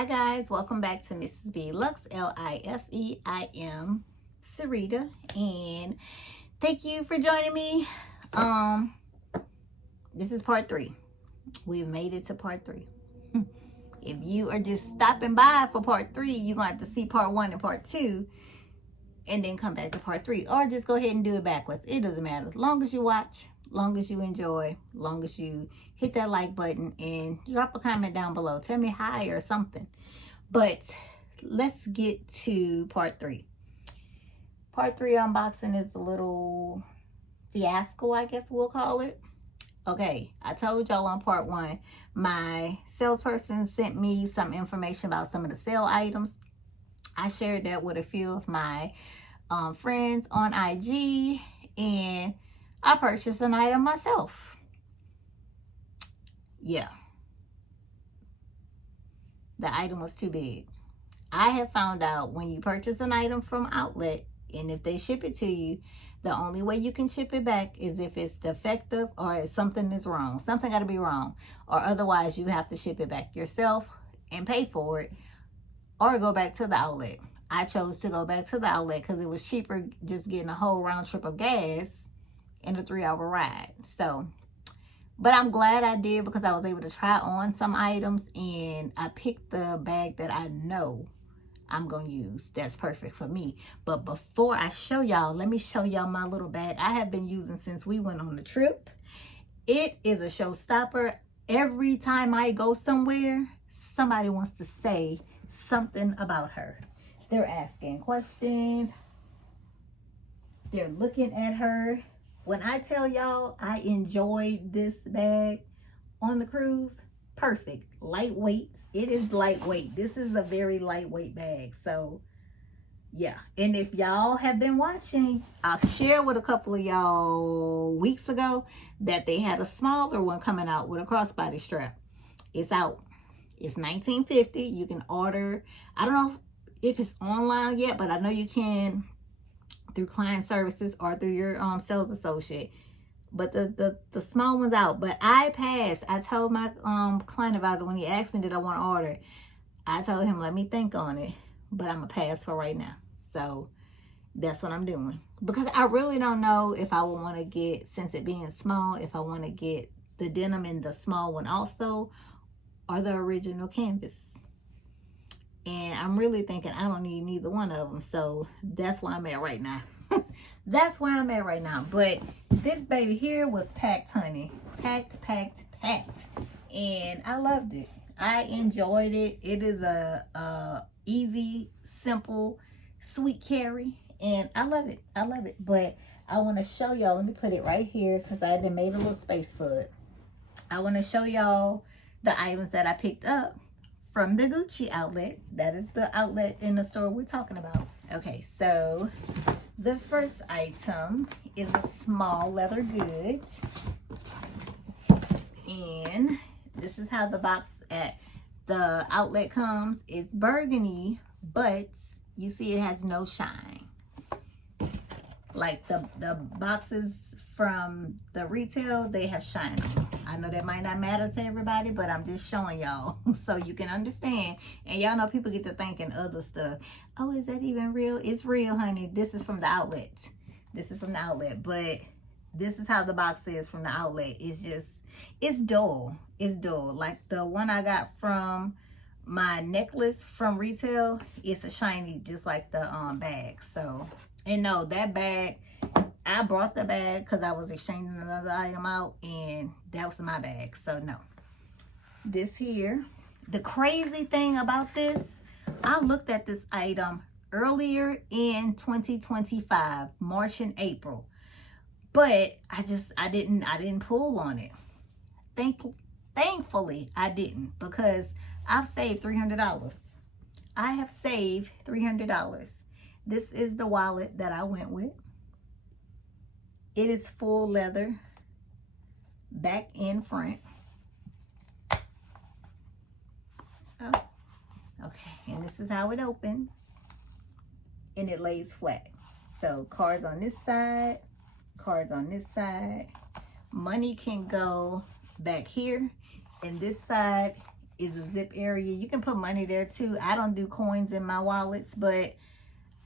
Hi guys, welcome back to Mrs. B Lux, L-I-F-E. I am Sarita, and thank you for joining me. This is part 3. We've made it to part 3. If you are just stopping by for part 3, you're going to have to see part 1 and part 2 and then come back to part 3, or just go ahead and do it backwards. It doesn't matter. As long as you watch, long as you enjoy, long as you hit that like button and drop a comment down below. Tell me hi or something. But let's get to part 3. Part 3 unboxing is a little fiasco, I guess we'll call it. Okay, I told y'all on part 1, my salesperson sent me some information about some of the sale items. I shared that with a few of my friends on IG, and I purchased an item myself. Yeah. The item was too big. I have found out when you purchase an item from outlet, and if they ship it to you, the only way you can ship it back is if it's defective or if something is wrong. Something got to be wrong. Or otherwise, you have to ship it back yourself and pay for it, or go back to the outlet. I chose to go back to the outlet because it was cheaper just getting a whole round trip of gas in a 3-hour ride. So, but I'm glad I did because I was able to try on some items, and I picked the bag that I know I'm going to use. That's perfect for me. But before I show y'all, let me show y'all my little bag I have been using since we went on the trip. It is a showstopper. Every time I go somewhere, somebody wants to say something about her. They're asking questions. They're looking at her. When I tell y'all I enjoyed this bag on the cruise, perfect. Lightweight. It is lightweight. This is a very lightweight bag. So, yeah. And if y'all have been watching, I shared with a couple of y'all weeks ago that they had a smaller one coming out with a crossbody strap. It's out. It's $19.50. You can order. I don't know if it's online yet, but I know you can through client services or through your sales associate. But the small one's out. But I passed. I told my client advisor when he asked me did I want to order, I told him let me think on it, but I'm gonna pass for right now. So that's what I'm doing, because I really don't know if I would want to get, since it being small, if I want to get the denim in the small one also, or the original canvas. And I'm really thinking I don't need neither one of them. So that's where I'm at right now. That's where I'm at right now. But this baby here was packed, honey. Packed, packed, packed. And I loved it. I enjoyed it. It is a easy, simple, sweet carry. And I love it. I love it. But I want to show y'all. Let me put it right here because I done made a little space for it. I want to show y'all the items that I picked up from the Gucci outlet. That is the outlet in the store we're talking about. Okay, so the first item is a small leather goods. And this is how the box at the outlet comes. It's burgundy, but you see it has no shine. Like the boxes from the retail, they have shine. I know that might not matter to everybody, but I'm just showing y'all so you can understand. And y'all know people get to thinking other stuff. Oh, is that even real? It's real, honey. This is from the outlet. This is from the outlet. But this is how the box is from the outlet. It's just, it's dull. It's dull. Like the one I got from my necklace from retail, it's a shiny, just like the bag. So, and no, that bag, I brought the bag because I was exchanging another item out, and that was my bag. So no, this here, the crazy thing about this, I looked at this item earlier in 2025, March and April, but I didn't pull on it. Thankfully I didn't, because I've saved $300. I have saved $300. This is the wallet that I went with. It is full leather, back and front. Oh, okay, and this is how it opens, and it lays flat. So cards on this side, cards on this side. Money can go back here, and this side is a zip area. You can put money there too. I don't do coins in my wallets, but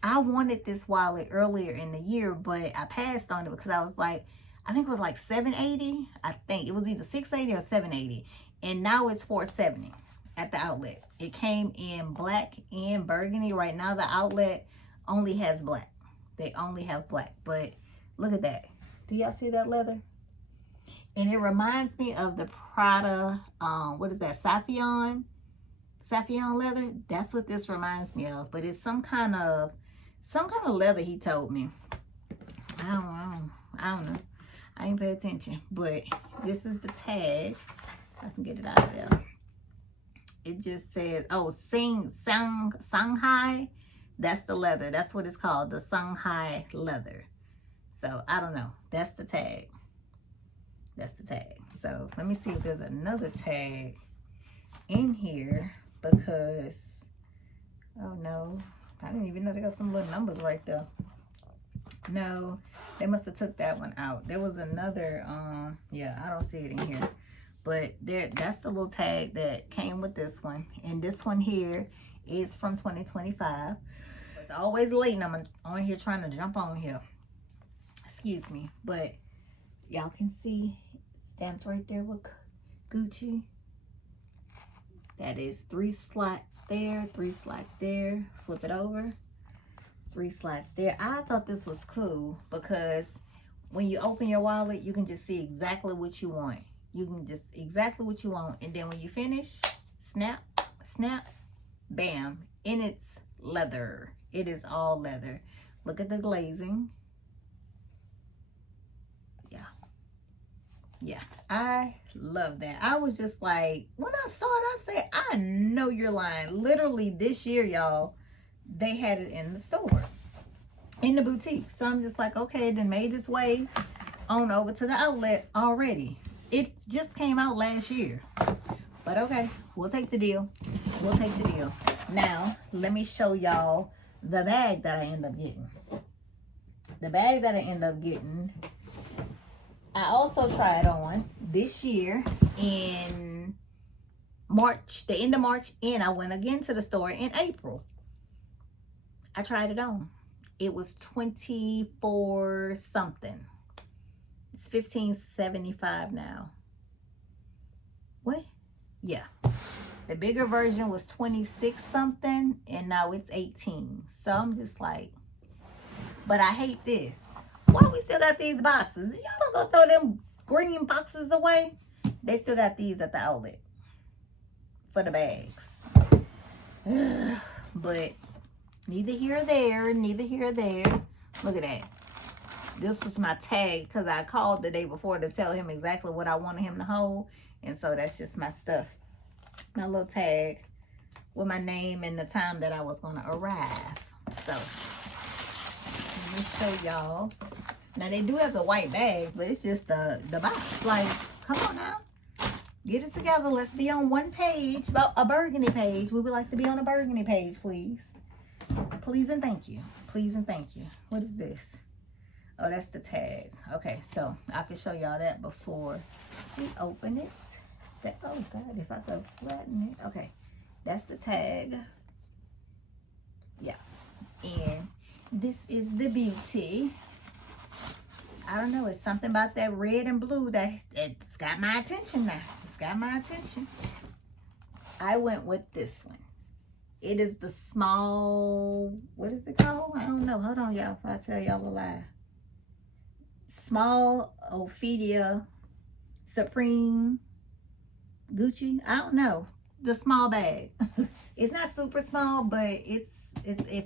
I wanted this wallet earlier in the year, but I passed on it because I was like, I think it was like $780. I think it was either $680 or $780, and now it's $470 at the outlet. It came in black and burgundy. Right now the outlet only has black. They only have black, but look at that. Do y'all see that leather? And it reminds me of the Prada, what is that, Saffron leather. That's what this reminds me of, but it's some kind of leather, he told me. I don't know. I ain't pay attention, but this is the tag. I can get it out of there. It just says, oh, Shanghai. That's the leather. That's what it's called, the Shanghai leather. So I don't know. That's the tag. That's the tag. So let me see if there's another tag in here, because, oh no, I didn't even know they got some little numbers right there. No, they must have took that one out. There was another, yeah, I don't see it in here. But that's the little tag that came with this one. And this one here is from 2025. It's always late and I'm on here trying to jump on here. Excuse me. But y'all can see stamped right there with Gucci. That is 3 slots there, 3 slots there. Flip it over. 3 slots there. I thought this was cool because when you open your wallet, you can just see exactly what you want. You can just exactly what you want. And then when you finish, snap, snap, bam. And it's leather. It is all leather. Look at the glazing. Yeah. Yeah. I love that. I was just like, when I saw it, I said, I know you're lying. Literally this year, y'all, they had it in the store, in the boutique. So I'm just like, okay, it done made its way on over to the outlet already. It just came out last year. But okay, we'll take the deal. We'll take the deal. Now, let me show y'all the bag that I end up getting. The bag that I end up getting, I also tried on this year in March, the end of March, and I went again to the store in April. I tried it on. It was $24 something. It's $15.75 now. What? Yeah. The bigger version was 26 something, and now it's 18. So I'm just like, but I hate this. Why we still got these boxes? Y'all don't go throw them green boxes away. They still got these at the outlet for the bags. But neither here or there, neither here or there. Look at that. This was my tag because I called the day before to tell him exactly what I wanted him to hold. And so that's just my stuff. My little tag with my name and the time that I was going to arrive. So let me show y'all. Now they do have the white bags, but it's just the box. Like, come on now. Get it together. Let's be on one page, about a burgundy page. We would like to be on a burgundy page, please. Please and thank you. Please and thank you. What is this? Oh, that's the tag. Okay, so I can show y'all that before we open it. Oh God, if I could flatten it. Okay, that's the tag. Yeah, and this is the beauty. I don't know, it's something about that red and blue it's got my attention now. It's got my attention. I went with this one. It is the small, what is it called? I don't know. Hold on, y'all, if I tell y'all a lie. Small Ophelia Supreme Gucci. I don't know. The small bag. It's not super small, but it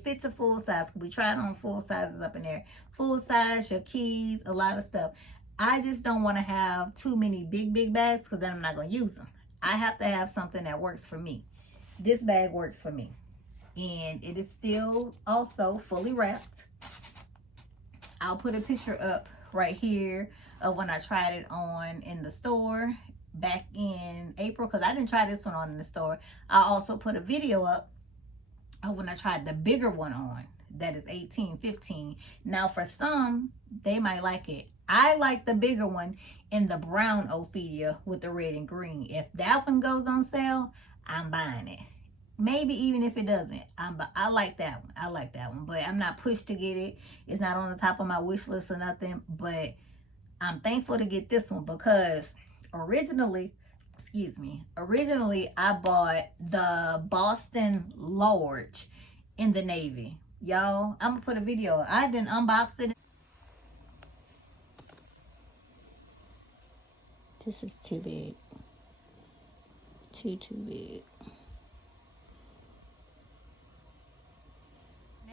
fits a full size. We tried on full sizes up in there. Full size, your keys, a lot of stuff. I just don't want to have too many big bags because then I'm not going to use them. I have to have something that works for me. This bag works for me. And it is still also fully wrapped. I'll put a picture up right here of when I tried it on in the store back in April, because I didn't try this one on in the store. I also put a video up of when I tried the bigger one on. That is 18-15. Now for some, they might like it. I like the bigger one in the brown Ophelia with the red and green. If that one goes on sale, I'm buying it. Maybe even if it doesn't, I like that one. I like that one, but I'm not pushed to get it. It's not on the top of my wish list or nothing, but I'm thankful to get this one because originally I bought the Boston Large in the navy. Y'all, I'm gonna put a video. I didn't unbox it. This is too big. Too big.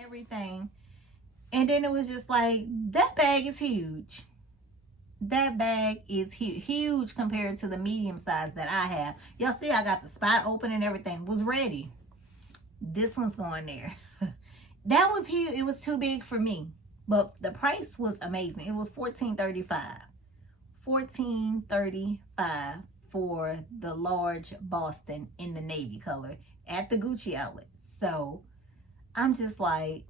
Everything. And then it was just like, that bag is huge. That bag is huge compared to the medium size that I have. Y'all see I got the spot open and everything was ready. This one's going there. That was huge. It was too big for me, but the price was amazing. It was $14.35. $14.35 for the large Boston in the navy color at the Gucci outlet. So I'm just like,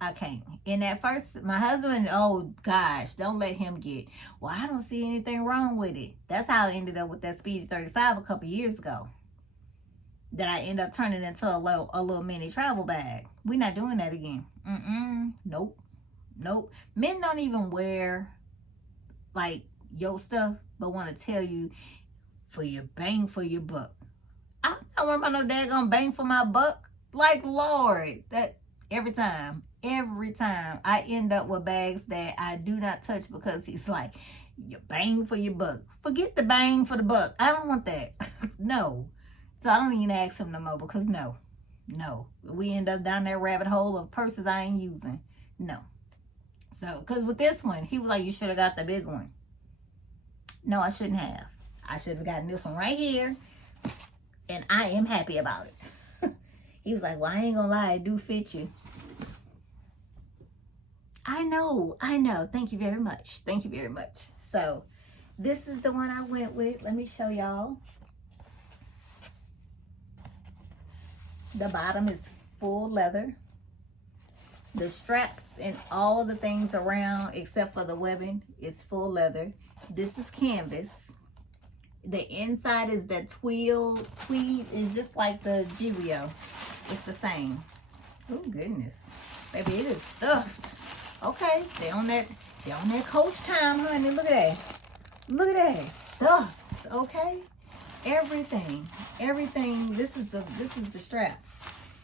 I can't. And at first, my husband, oh gosh, don't let him get, well, I don't see anything wrong with it. That's how I ended up with that Speedy 35 a couple years ago. That I end up turning into a little mini travel bag. We're not doing that again. Nope. Men don't even wear like your stuff, but want to tell you for your bang for your buck. I'm not worried about no daggone bang for my buck. Like, Lord, that every time I end up with bags that I do not touch because he's like, your bang for your buck. Forget the bang for the buck. I don't want that. No. So I don't even ask him no more because no. We end up down that rabbit hole of purses I ain't using. No. So, because with this one, he was like, you should have got the big one. No, I shouldn't have. I should have gotten this one right here. And I am happy about it. He was like, well, I ain't gonna lie, it do fit you. I know. Thank you very much. So, this is the one I went with. Let me show y'all. The bottom is full leather. The straps and all the things around, except for the webbing, is full leather. This is canvas. The inside is that tweed is just like the Giglio. It's the same. Oh goodness, baby, it is stuffed. Okay, they on that Coach time, honey. Look at that, stuffed. Okay, everything. This is the straps.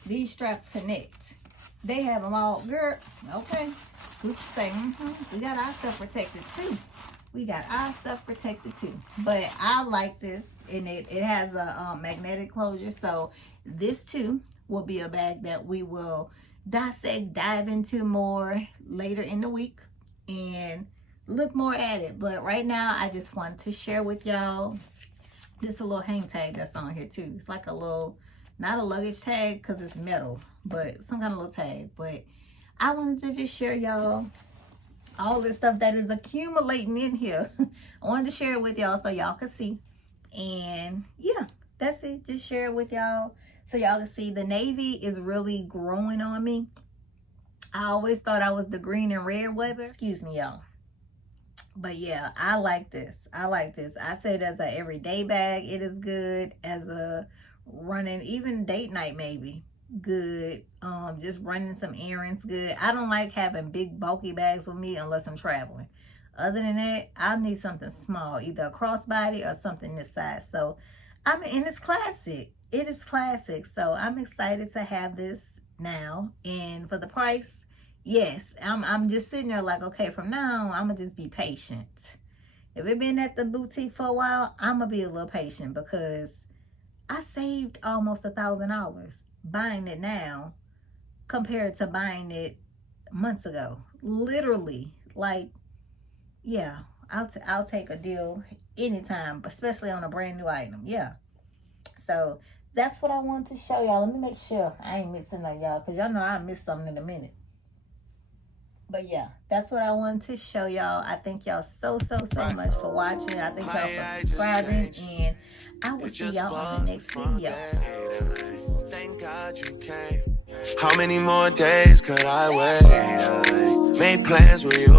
These straps connect. They have them all, girl. Okay, Gucci say, we got our stuff protected too. But I like this, and it has a magnetic closure. So this too will be a bag that we will dive into more later in the week and look more at it. But right now, I just wanted to share with y'all this a little hang tag that's on here too. It's like a little, not a luggage tag because it's metal, but some kind of little tag. But I wanted to just share y'all all this stuff that is accumulating in here. I wanted to share it with y'all so y'all can see. And yeah, that's it. Just share it with y'all so y'all can see. The navy is really growing on me. I always thought I was the green and red weather. Excuse me, y'all. But yeah, I like this. I said as a everyday bag, it is good. As a running, even date night maybe, good. Just running some errands, good. I don't like having big bulky bags with me unless I'm traveling. Other than that, I need something small, either a crossbody or something this size. So and it's classic. It is classic. So I'm excited to have this now. And for the price, yes, I'm just sitting there like, okay, from now on, I'm gonna just be patient. If it been at the boutique for a while, I'm gonna be a little patient because I saved almost $1,000 buying it now compared to buying it months ago. Literally, like, yeah, I'll take a deal anytime, especially on a brand new item. Yeah. So that's what I wanted to show y'all. Let me make sure I ain't missing none, y'all, because y'all know I'll miss something in a minute. But yeah, that's what I wanted to show y'all. I thank y'all so much for watching. I thank y'all for subscribing, and I will see y'all on the next video. Thank God you came. How many more days could I wait? I made plans with you.